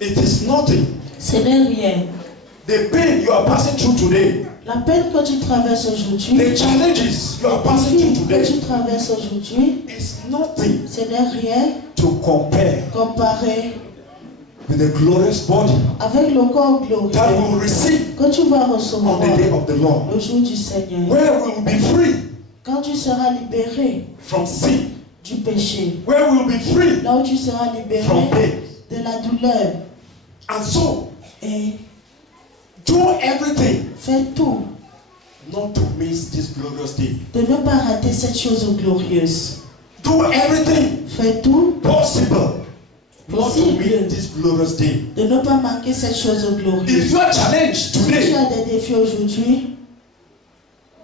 It is nothing. Ce n'est rien. The pain you are passing through today, La peine que tu traverses aujourd'hui, the challenges you are passing les through défis que today, tu traverses aujourd'hui, is nothing ce n'est rien to compare comparé with the glorious body avec le corps glorieux that we will receive que tu vas on recevoir the day of the Lord, le jour du Seigneur. where we will be free Quand tu seras libéré from sin, du péché, where we will be free là où tu seras libéré from pain. de la douleur, And so, et do everything fais tout not to miss this glorious day. de ne pas rater cette chose glorieuse. Do everything Fais tout possible not to possible miss this glorious day. de ne pas manquer cette chose If glorieuse. your challenge Si tu today as des défis aujourd'hui,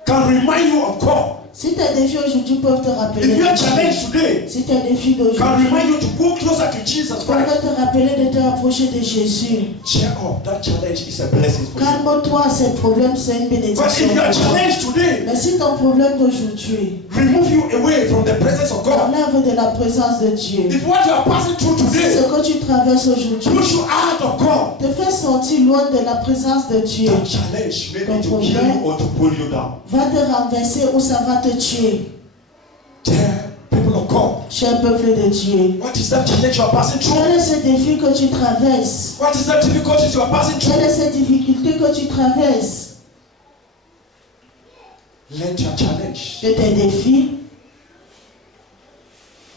can remind you of God, si tes défis aujourd'hui peuvent te rappeler if your de Dieu, challenge today si tes défis can d'aujourd'hui remind you to go closer to Jesus Christ, peuvent te rappeler de te rapprocher de Jésus, cheer up. That challenge is a blessing for you. calme-toi, ce problème c'est une But bénédiction if your pour toi. challenge today Mais si ton problème d'aujourd'hui remove you away from the presence of God, enlève de la présence de Dieu, if what you are passing through si ce today que tu traverses aujourd'hui push you out of God, te fait sortir loin de la présence de Dieu, that challenge may be to kill you or to pull you down. va te renverser ou ça va te tuer. Dear people of God, Cher peuple de Dieu, what is that challenge you are passing through? quel est ce défi que tu traverses? What is that difficulties you are passing Quelle through? est cette difficulté que tu traverses? Let your challenge, Que tes défis,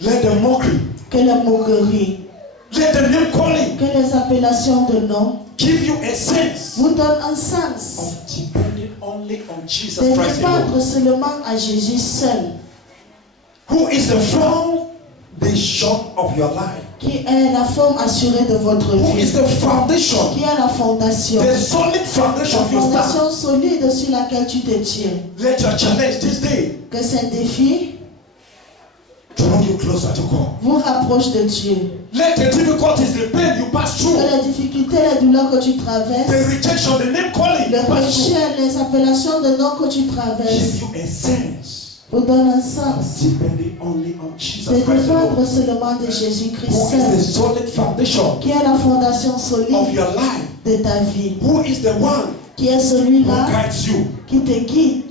let the mockery, que la moquerie, let the name calling que les appellations de nom give you a sense vous donnent un sens of depending only on Jesus de Christ alone, dépendre seulement à Jésus seul, who is the foundation of your life, qui est la forme assurée de votre who is vie, the foundation, qui est la fondation, the solid la foundation of your stand. fondation solide sur laquelle tu te tiens. Let your challenge this day Que ces défis draw you closer to God. vous rapprochent de Dieu. Let the difficulties, the pain you pass Que through, les difficultés, les douleurs que tu the traverses, rejection, the name calling le you pass through, rejet, les appellations de nom que tu give traverses, you a sense vous donnent un of sens depending only on Jesus de Christ dépendre alone, seulement de Jésus-Christ who is the seul, solid foundation qui est la fondation of solide your life, de ta vie, who is the one qui est who celui-là guides you. qui te guide.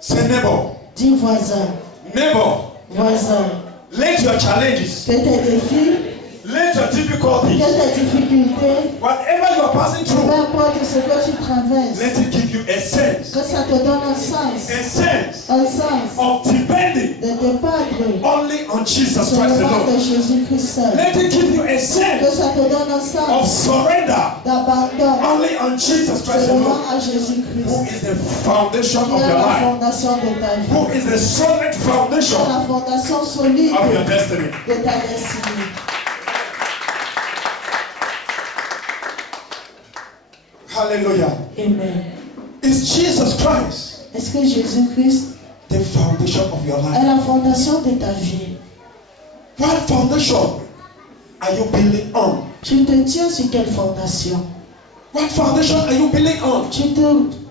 Say neighbor, Dis voisin, neighbor, voisin, let your challenges, que tes défis, let your que difficulties, tes difficultés, whatever you are passing peu through, importe ce que tu traverses, let it give you a sense, que ça te donne un sens a sense of depending de dépendre only on Jesus Christ seulement de alone. Jésus-Christ seul. Let it give you a Que sense ça te donne un of sens surrender d'abandon only on Jesus Christ seulement alone, à who Jésus-Christ, is the foundation qui of est your la life, fondation de ta vie, who is the solid qui est foundation la fondation solide of your destiny. de ta destinée. Hallelujah. Amen. Is Jesus Christ Est-ce que Jésus-Christ the foundation of your est life? la fondation de ta vie? What foundation are you building on? Tu te tiens sur quelle fondation? What foundation are you building on? Tu te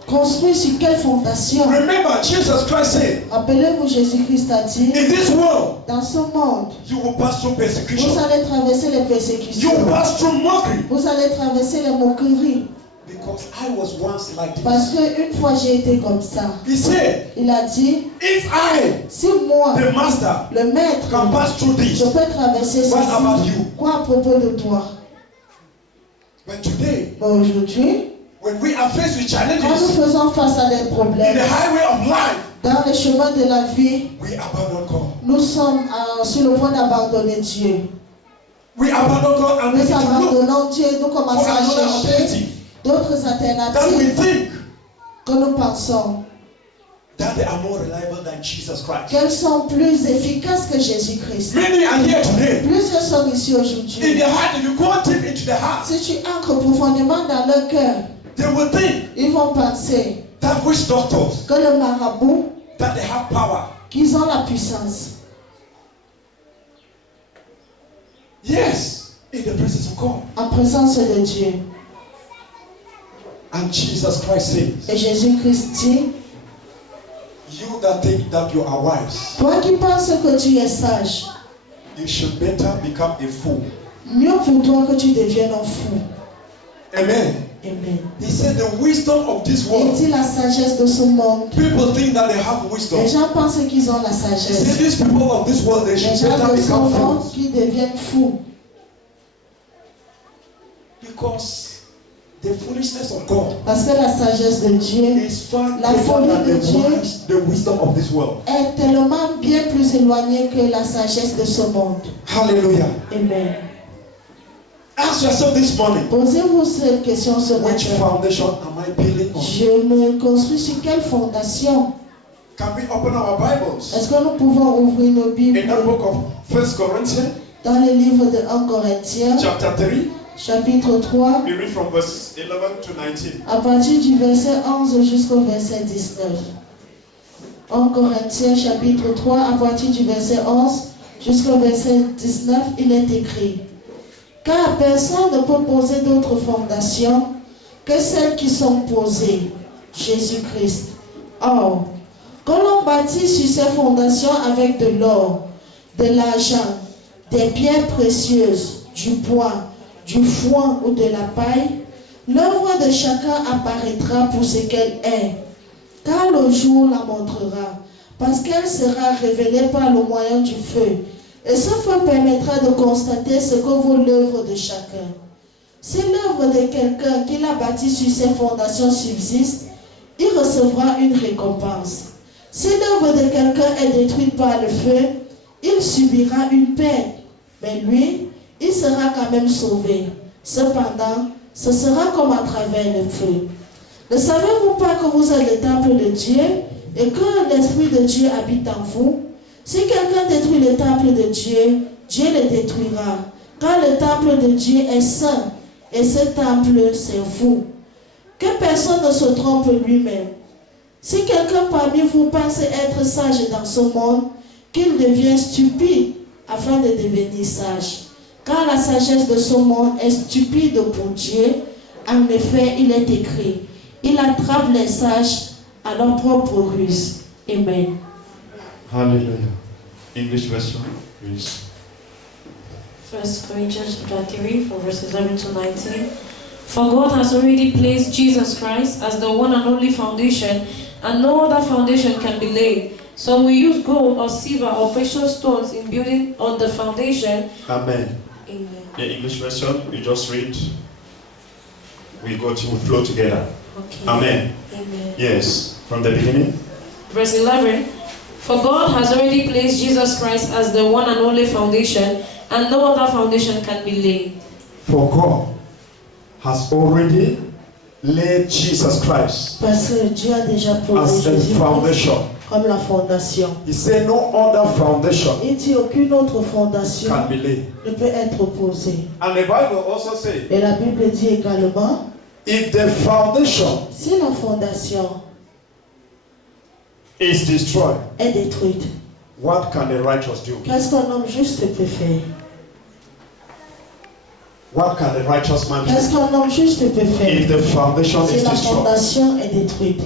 construis sur quelle fondation? Remember, Jesus Christ said, Rappelez-vous, Jésus-Christ a dit, in this world, dans ce monde, you will pass through vous persecution. allez traverser les You persécutions, will pass through mockery. vous allez traverser les moqueries. Because I was once like Parce this. qu'une fois j'ai été comme ça. He said, Il a dit, if I, si moi, the master, le maître, can pass through this, je peux traverser what about ceci, you? quoi à propos de toi? But today, Mais aujourd'hui, when we are faced with quand nous challenges faisons face à des in problèmes, the highway of life, dans le chemin de la vie, we abandon God. nous sommes sur le point d'abandonner Dieu. We abandon God and Nous begin to look abandonnons Dieu, nous for commençons à another chercher alternative d'autres that we alternatives think que nous pensons that they are more reliable than Jesus Christ. qu'elles sont plus efficaces que Jésus-Christ. Many are here today. Plusieurs sont ici In aujourd'hui. their heart, if you go deep into the heart, Si tu ancres profondément dans leur cœur, they will think ils vont penser that witch doctors, que le marabout, that they have power. qu'ils ont la puissance. Yes, in the presence of God. En présence de Dieu. And Jesus Christ says, Et Jésus-Christ dit, you that think that you are wise, toi qui penses que tu es sage, you should better become a fool. Mieux pour toi que tu deviennes un fou. Amen. Amen. He said the wisdom of this Il world. dit la sagesse de ce monde. People think that they have Les wisdom. gens pensent qu'ils ont la He said sagesse. these people of this world, they Les should gens better de ce become monde fools. qui deviennent fous. Because the foolishness of God Parce que la sagesse de Dieu is far La greater folie than de Dieu the wisdom of this world. est tellement bien plus éloignée que la sagesse de ce monde. Hallelujah. Amen. Ask yourself this morning, Posez-vous cette question ce which matin. foundation am I building on? Je me construis sur quelle fondation? Can we open our Bibles? Est-ce que nous pouvons ouvrir nos Bibles In the book of 1 Corinthians, dans le livre de 1 Corinthiens, chapter 3, chapitre 3, we read from verse 11 to 19. à partir du verset 11 jusqu'au verset 19. 1 Corinthiens, chapitre 3, à partir du verset 11 jusqu'au verset 19, il est écrit: Car personne ne peut poser d'autres fondations que celles qui sont posées, Jésus-Christ. Or, quand l'on bâtit sur ces fondations avec de l'or, de l'argent, des pierres précieuses, du bois, du foin ou de la paille, l'œuvre de chacun apparaîtra pour ce qu'elle est, car le jour la montrera, parce qu'elle sera révélée par le moyen du feu. Et ce feu permettra de constater ce que vaut l'œuvre de chacun. Si l'œuvre de quelqu'un qui l'a bâti sur ses fondations subsiste, il recevra une récompense. Si l'œuvre de quelqu'un est détruite par le feu, il subira une perte. Mais lui, il sera quand même sauvé. Cependant, ce sera comme à travers le feu. Ne savez-vous pas que vous êtes le temple de Dieu et que l'Esprit de Dieu habite en vous? Si quelqu'un détruit le temple de Dieu, Dieu le détruira. Car le temple de Dieu est saint, et ce temple, c'est vous. Que personne ne se trompe lui-même. Si quelqu'un parmi vous pense être sage dans ce monde, qu'il devienne stupide afin de devenir sage. Car la sagesse de ce monde est stupide pour Dieu. En effet, il est écrit: il attrape les sages à leur propre ruse. Amen. Hallelujah. English version, please. 1 Corinthians chapter 3, from verses 11 to 19. For God has already placed Jesus Christ as the one and only foundation, and no other foundation can be laid. Some will use gold or silver or precious stones in building on the foundation. Amen. Amen. The English version, we just read. We flow together. Okay. Amen. Amen. Yes, from the beginning. Verse 11. For God has already placed Jesus Christ as the one and only foundation, and no other foundation can be laid. For God has already laid Jesus Christ Parce que Dieu a déjà posé as the Jésus foundation. comme la fondation. He said no other foundation Il dit aucune autre fondation can be laid. ne peut être posée. And the Bible also says, Et la Bible dit également, if the foundation si la fondation is destroyed, est détruite, what can the righteous do? qu'est-ce qu'un homme juste peut faire? What can the righteous man Qu'est-ce do qu'un homme juste peut if faire the foundation si is la destroyed? fondation est détruite?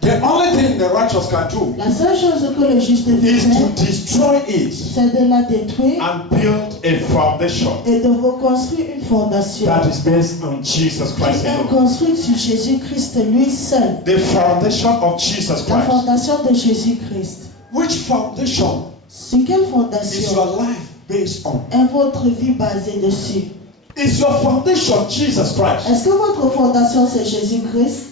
The only thing the righteous can do La seule chose que le juste peut is to faire, destroy it c'est de la détruire and build a foundation et de reconstruire une fondation that is based on Jesus Christ qui est alone. construite sur Jésus-Christ lui seul. The foundation of Jesus La Christ. fondation de Jésus-Christ. Which foundation Sur quelle is fondation your life based on? est votre vie basée dessus? Is your foundation Jesus Christ? Est-ce que votre fondation c'est Jésus-Christ?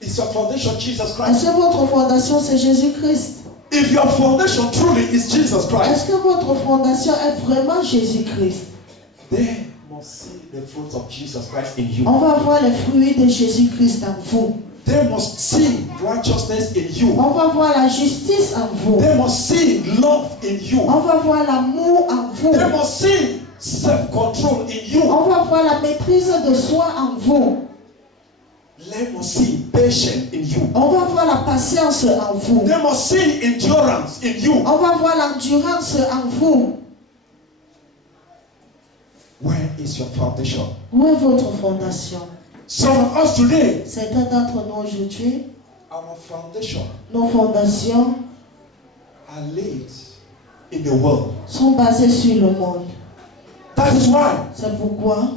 Is your foundation Jesus Est-ce Christ? que votre fondation c'est Jésus-Christ? If your foundation truly is Jesus Christ, Est-ce que votre fondation est vraiment Jésus-Christ? they must see the fruits of Jesus Christ in you. On va voir les fruits de Jésus-Christ en vous. They must see righteousness in you. On va voir la justice en vous. They must see love in you. On va voir l'amour en vous. They must see self-control in you. On va voir la maîtrise de soi en vous. They must see patience in you. On va voir la patience en vous. They must see endurance in you. On va voir l'endurance en vous. Where is your foundation? Où est votre fondation? Some of us today, Certains d'entre nous aujourd'hui, our foundation nos fondations are laid in the world. sont basées sur le monde. That is why C'est pourquoi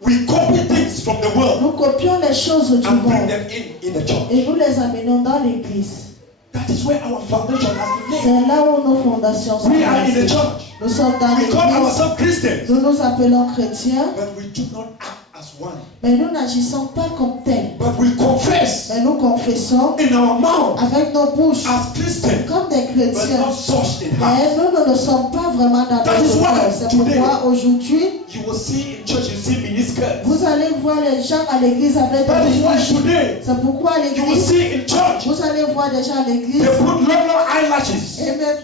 we copy things from the world nous copions les choses du and bring monde them in the church. et nous les amenons dans l'église. That is where our foundation has been laid. C'est là où nos fondations sont We are in the basées. church. Nous sommes dans We call l'église. ourselves Christians, Nous nous appelons chrétiens, but we do not act as one. mais nous n'agissons pas comme tels. But we confess Mais nous confessons in our mouth avec nos bouches as Christians, comme des but chrétiens. not such in heart. Mais nous ne sommes pas vraiment dans That is notre why cœur. C'est today pourquoi aujourd'hui, You will see in church, you see miniskirts. vous allez voir les gens à l'église avec That des is why bouches. today C'est pourquoi à you will l'église, see in church vous allez voir des gens à l'église they put long eyelashes. et mettre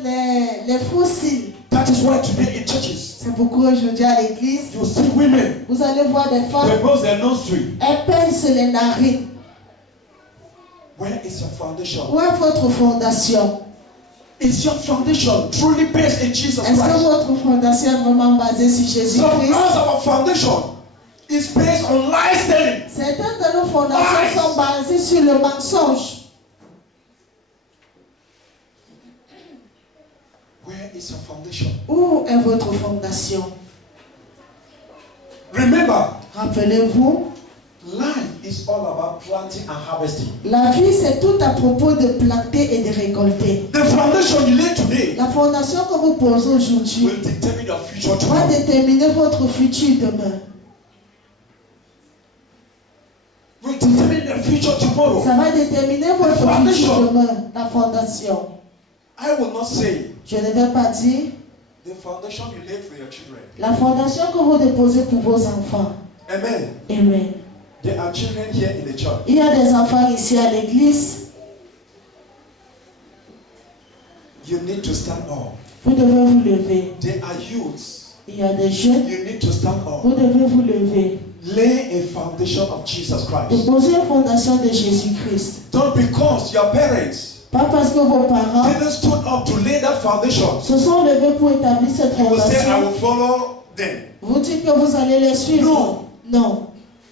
les faux cils. That is why today in churches C'est pourquoi aujourd'hui à l'église, you see women vous allez voir des femmes, they rose their nursery. elles pincent les narines. Where is your foundation? Où est votre fondation? Is your foundation truly based in Jesus Est-ce que Christ? votre fondation est vraiment basée sur Some Jésus-Christ? of our foundation is based on lies telling. Certaines de nos fondations sont basées sur le mensonge. Where is your foundation? Où est votre fondation? Remember, Rappelez-vous, life is all about planting and harvesting. la vie c'est tout à propos de planter et de récolter. The foundation you lay today La fondation que vous posez aujourd'hui will determine your future va tomorrow. déterminer votre futur demain. Will determine your future tomorrow. Ça va déterminer votre foundation. futur demain, la fondation. I will not say Je ne vais pas dire the foundation you laid for your children. la fondation que vous déposez pour vos enfants. Amen. Amen. There are children here in the church. Il y a des enfants ici à l'église. You need to stand up. Vous devez vous lever. There are youths. Il y a des jeunes. You need to stand Vous up. devez vous lever. Lay a foundation of Jesus Christ. Déposez une fondation de Jésus-Christ. Not because your parents Pas parce que vos parents didn't stood up to lay that foundation. se sont levés pour établir cette You will say, I fondation. will follow them. Vous dites que vous allez les suivre. No. Non.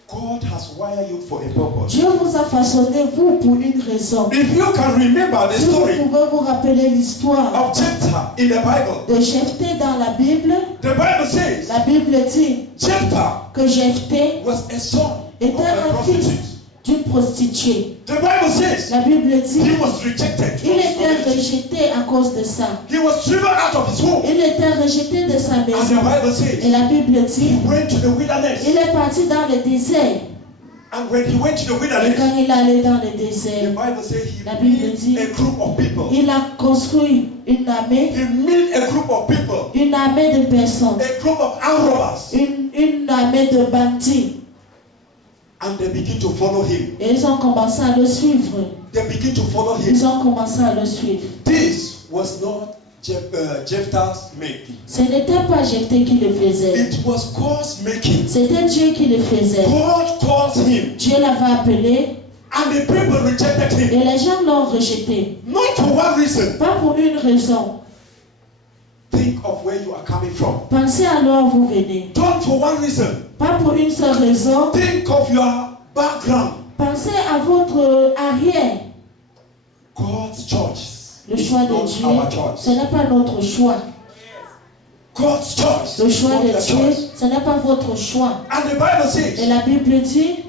God has wired you for a purpose. Dieu vous a façonné, vous, pour une raison. If you can remember the Si vous story pouvez vous rappeler l'histoire of Jephthah in the Bible, de Jephthé dans la Bible, the Bible says la Bible dit Jephthah que Jephthé was a son of était a un fils prostitute. d'une prostituée. The Bible says La Bible dit he was rejected from il his était community. rejeté à cause de ça. He was driven out of his home. Il était rejeté de sa And the maison. Bible Et says la Bible he dit went to the wilderness. il est parti dans le désert. And when he went to the Et wilderness, quand il est allé dans le the désert, Bible says he La Bible dit met a group of people. il a construit une armée He met a group of people. de personnes, A group of armed robbers. une armée de bandits. And they begin to follow him. Et ils ont commencé à le suivre. They begin to follow him. Ils ont commencé à le suivre. This was not Jephthah's making. Ce n'était pas Jephthé qui le faisait. It was God's making. C'était Dieu qui le faisait. God calls him. Dieu l'avait appelé And the people rejected him. et les gens l'ont rejeté. Not for one reason. Pas pour une raison. Think of where you are coming from. Pensez alors où vous venez. Not for one reason. Pas pour une seule raison. Think of your background. Pensez à votre arrière. God's church Le is choix de not Dieu, our choice. ce n'est pas notre choix. God's choice Le is choix not de your Dieu, choice. ce n'est pas votre choix. And the Bible Et says, la Bible dit,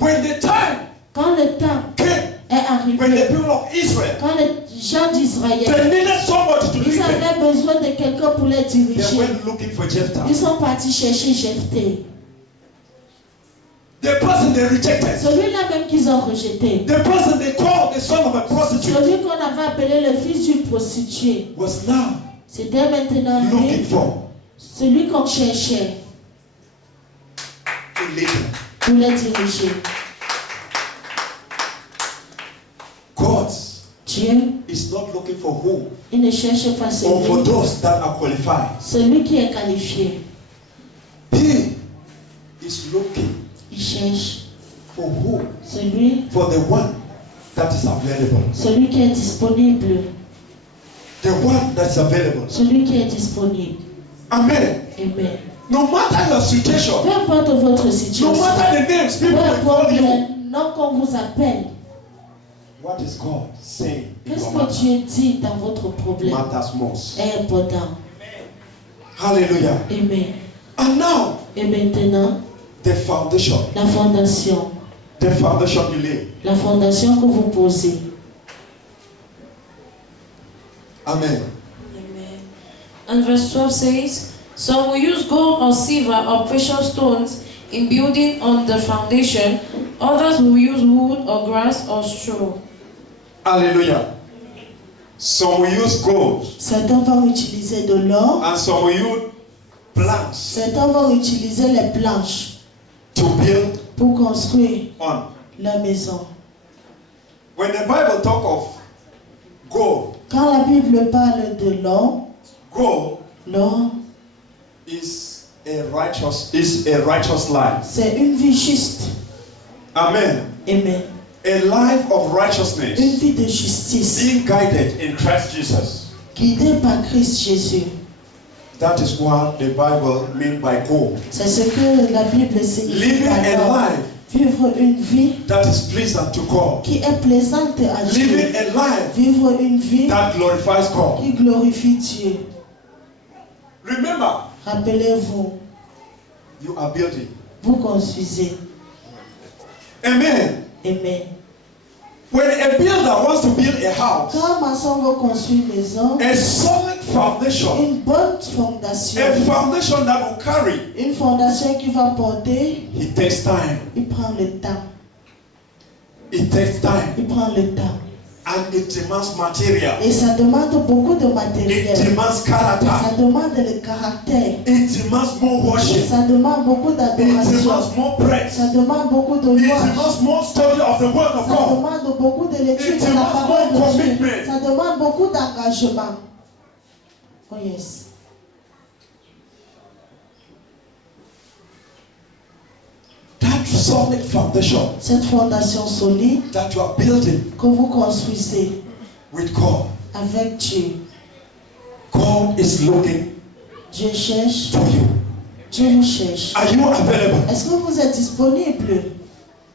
when the time quand le temps came, est when the arrivé, people of Israel, quand les gens d'Israël, they needed somebody to ils lead them. avaient besoin de quelqu'un pour les They diriger. went looking for Jephthah. Ils sont partis chercher Jephthé. The person they rejected. Celui-là même qu'ils ont rejeté. The person they called the son of a prostitute Celui qu'on avait appelé le fils d'une prostituée. was now C'était maintenant looking lui, for celui qu'on cherchait a leader. pour les diriger. God Dieu, is not looking for who il ne cherche pas or for celui, those that are qualified. celui qui est qualifié. He is looking Il cherche for who? celui, For the one that is available. celui qui est disponible. The one that is available. Celui qui est disponible. Amen. Amen. No matter your situation, Peu importe votre no situation, matter the names peu people will importe call you, le nom qu'on vous appelle, What is God saying in Qu'est-ce your que matter Dieu dit dans votre problème matters most. est important. Hallelujah. Amen. And now, Et maintenant, the foundation. la fondation. The foundation you lay. La fondation que vous posez. Amen. Amen. And verse 12 says, some will use gold or silver or precious stones in building on the foundation. Others will use wood or grass or straw. Hallelujah. Some will use gold Certains vont utiliser de l'or. and some will use planks Certains vont utiliser les planches to build pour construire on. la maison. When the Bible talk of gold, Quand la Bible parle de l'or, gold l'or, is a righteous life. c'est une vie juste. Amen. Amen. A life of Une righteousness vie de justice, being guided in Christ Jesus. guidée par Christ Jésus. That is what the Bible means by gold. C'est ce que la Bible signifie Living par a l'or. life Vivre une vie that is pleasant to God. qui est plaisante à Dieu. Living a life Vivre une vie that glorifies God. qui glorifie Dieu. Remember, Rappelez-vous, you are building. vous construisez. Amen. Amen. When a builder wants to build a house, Quand un maçon veut construire une maison, a solid foundation, une bonne fondation, a foundation that will carry, une fondation qui va porter, it takes time. il prend le temps. It takes time. Il prend le temps. And it demands material. Et ça demande beaucoup de It matériel. demands character. Ça demande le caractère. It demands more worship. Ça demande beaucoup It d'adoration. demands more praise. Ça demande beaucoup de It louange. demands more study of the word of Ça God. demande beaucoup de lecture It de la demands parole more de Dieu. commitment. Ça demande beaucoup d'engagement. Oh yes. That solid foundation Cette fondation solide that you are building que vous construisez with God, avec Dieu. God is looking Dieu cherche. for you. Dieu vous cherche. Are you available? Est-ce que vous êtes disponible?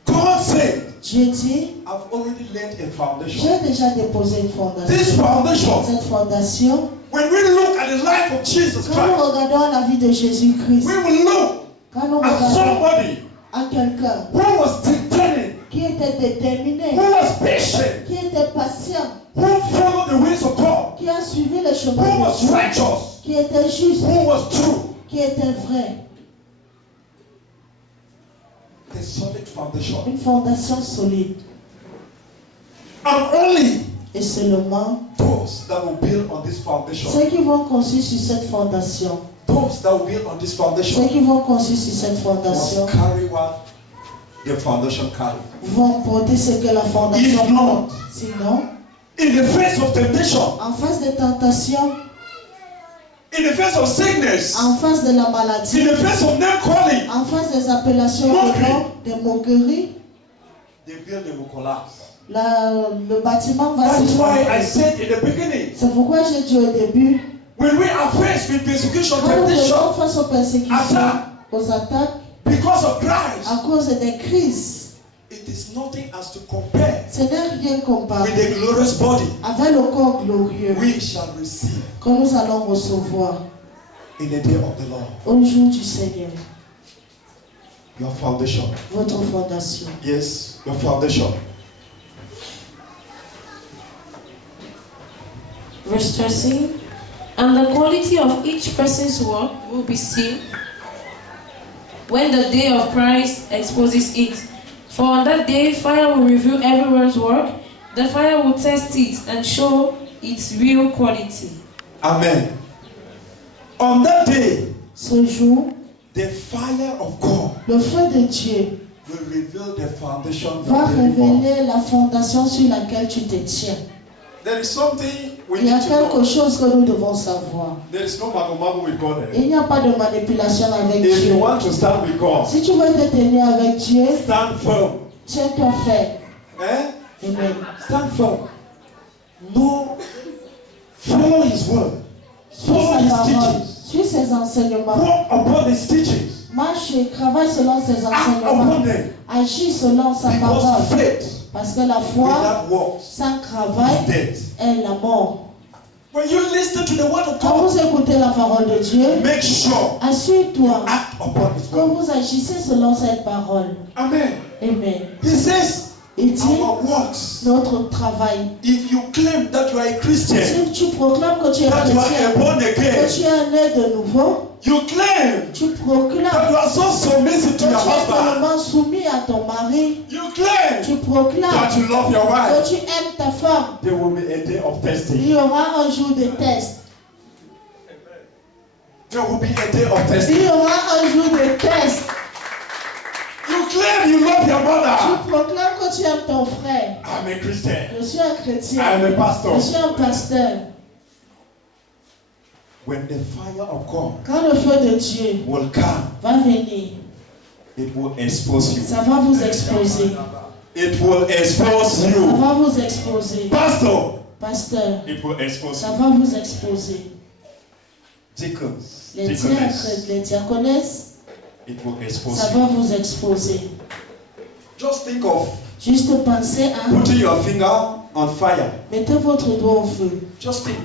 God said, Dieu dit, I've already laid a foundation. j'ai déjà déposé une fondation. This foundation, Cette fondation, when we look at the life of Jesus quand nous Christ, regardons la vie de Jésus-Christ, we will look quand nous at regardons somebody à quelqu'un who was determined, qui était déterminé, who was patient, qui était patient, who followed the ways of God, qui a suivi le chemin who de was Dieu, righteous, qui était juste, who was true. qui était vrai. The solid foundation. Une fondation solide. And only Et seulement those that will build on this foundation, ceux qui vont construire sur cette fondation, those that will build on this ceux foundation qui vont construire sur cette must fondation carry what the foundation carry. vont porter ce que la fondation If not, porte. Sinon, in the face of temptation, en face des tentations, in the face of sickness, en face de la in maladie, the face of name calling, en face des appellations de Moquerie. nom, des moqueries, the building will collapse. le bâtiment va That is why I s'effondrer. said in the beginning, C'est pourquoi j'ai dit au début, when we are faced with persecution, quand nous temptation, faisons face aux persécutions, Attaque. aux attaques, because of Christ, à cause des crises, it is nothing as to compare ce n'est rien comparé with the glorious body avec le corps glorieux we shall receive que nous allons recevoir in the day of the Lord. au jour du Seigneur. Your foundation. Votre fondation. Yes, your foundation. Verse 13. And the quality of each person's work will be seen when the day of Christ exposes it. For on that day, fire will reveal everyone's work. The fire will test it and show its real quality. Amen. On that day, Ce jour, the fire of God le feu de Dieu will reveal the foundation va of the world. révéler la fondation sur laquelle tu te tiens. There is something we Il y a need to quelque know. chose que nous devons savoir. There is no mago with God. Il n'y a pas de manipulation avec If Dieu. you want to stand with God, Si tu veux te tenir avec Dieu, stand firm. tiens-toi ferme. Eh? Amen. Stand firm. No. Follow His word. Suis Follow sa His parole. teachings. Suis ses enseignements. Walk upon His teachings. Marche et travaille selon ses Act upon enseignements. them. Agis selon sa Because parole. faith Parce que la foi without works sans travail is dead. est la mort. When you listen to the word of Quand God, vous écoutez la parole de Dieu, make sure assure-toi act upon His que word. vous agissez selon cette parole. Amen. Amen. He says, Il dit, our works. notre travail. If you claim that you are a Christian, Si tu proclames que tu es that you are chrétien, a born que again, tu es né de nouveau, you claim tu that proclames you are so submissive que to tu your es husband, tellement soumis à ton mari, you claim tu proclames that you love your wife, que tu aimes ta femme. there will be a day of Il testing. y aura un jour de test. There will be a day of Il testing. y aura un jour de test. You claim you love your mother. Tu proclames que tu aimes ton frère. I'm a Christian. Je suis un chrétien. I'm a pastor. Je suis un pasteur. When the fire of God Quand le feu de Dieu will come, va venir, it will expose you. ça va vous exposer. It will expose Ça you. va vous exposer. Pastor, Pasteur, it will expose ça you. va vous exposer. Deacons, Les deaconess, diacres, les diaconesses, it will expose ça you. va vous exposer. Just think of Juste pensez à putting your finger on fire. mettez votre doigt au feu. Just think.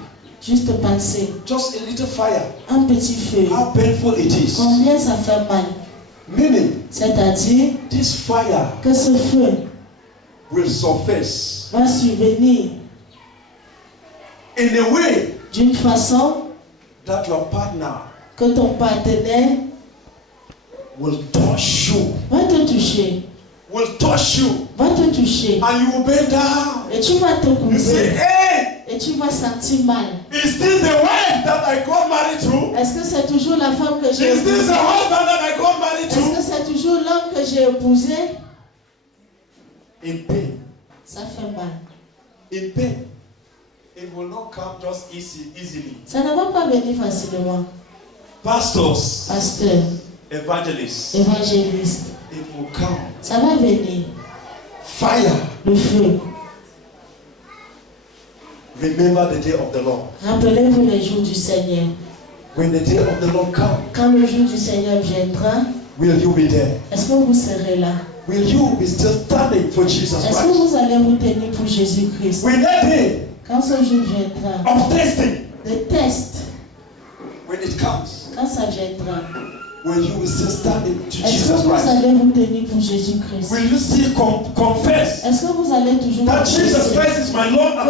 Juste pensez. Just a little fire. Un petit feu. How painful it is. Combien ça fait mal? Meaning, C'est-à-dire this fire que ce feu will surface va survenir in a way d'une façon that your partner que ton partenaire will touch you. va te toucher. Will touch you. Va te toucher. And you will bend down. Et tu vas te You say, couvrir. hey, Et tu vas sentir mal. is this the wife that I got married to? Est-ce que c'est toujours la femme que j'ai Is this épousée? the husband that I got married Est-ce que to? c'est toujours l'homme que j'ai épousé? In pain. Ça fait mal. In pain. It will not come just easily. Ça ne va pas venir facilement. Pastors, Pasteur, evangelists, évangéliste, it will come. ça va venir. Fire. Le feu. Remember the day of the Lord. Rappelez-vous les jours du Seigneur. When the day of the Lord comes, Quand le jour du Seigneur viendra, will you be there? est-ce que vous serez là? Will you be still standing for Jesus Est-ce que Christ? vous allez vous tenir pour Jésus-Christ? When that day Quand ce jour viendra, of testing, le test, when it comes, quand ça viendra, will you be still standing to est-ce que Jesus vous Christ? allez vous tenir pour Jésus-Christ? Will you still confess Est-ce que vous allez toujours that Jesus confesser Christ is my Lord and